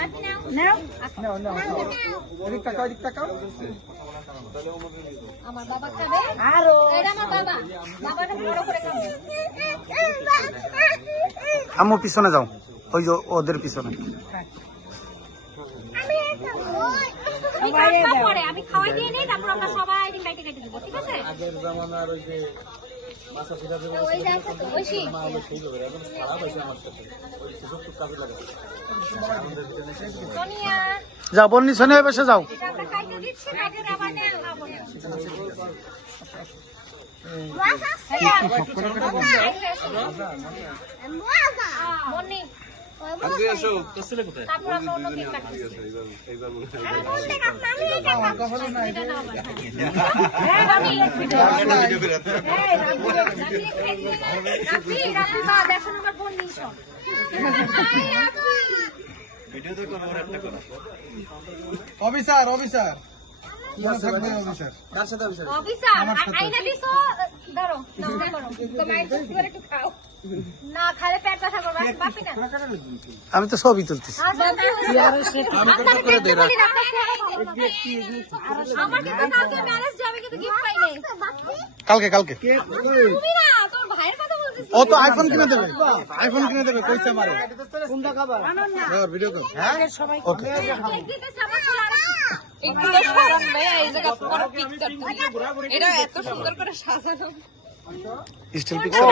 নাও এদিক তাকাও, এদিক তাকাও। আমার বাবা খাবে আরো এটা আমার বাবা বাবাটা বড় করে খাবে আম্মু পিছনে যাও, ওই যে ওদের পিছনে। পরে আমি খাওয়াই দিয়ে নেই, তারপর আমরা সবাই দিন বাইকে কেটে দেবো, ঠিক আছে? আগের জামানার ওই যে মাছা ফিরা দেবো, ওই যে আছে তো, ওই শীত। মা হলো সেই লোকের, এখন খারাপ হয়েছে আমার সাথে। ওই সুযোগ খুব কাজে লাগে। আমাদের ভিতরে সেই লোক। সোনিয়া, যাও বন্নি, সোনিয়া বসে যাও। এটা আমরা খাইতে দিচ্ছি, বাইকে আবার নেও। মনি, আজকে এসো, তোর ছেলে কোথায়? তারপর আমরা অন্য কেক কাটতেছি। এইবার মনে হয় হ্যাঁ, রামি। হ্যাঁ, রামি, মা, দেখুন আমার বোন নিস। Officer, officer. মনে থাকবে অফিসার। কার সাথে অফিসার? অফিসার, আইনা দিছো, ধরো, নাও না করো। তো মায়ের দুধ করে একটু খাও। না খালে পেট ব্যথা করবে, আমি পাপি না। আমি তো ছবি তুলতেছি। আমার কিন্তু কালকে ম্যারেজ ডে, আমি কিন্তু গিফট পাই নাই। কালকে কালকে তুমি না, তোর ভাইয়ের কথা বলতেছিস। ও তো আইফোন কিনে দেবে, আইফোন কিনে দেবে, কইছে মারে। Video call. ওকে। কেক দিতেছে আমার ছেলে আর একটু তো শরম নেই, এই জায়গা পুরো পিকচার এটা এত সুন্দর করে সাজানো। Still picture.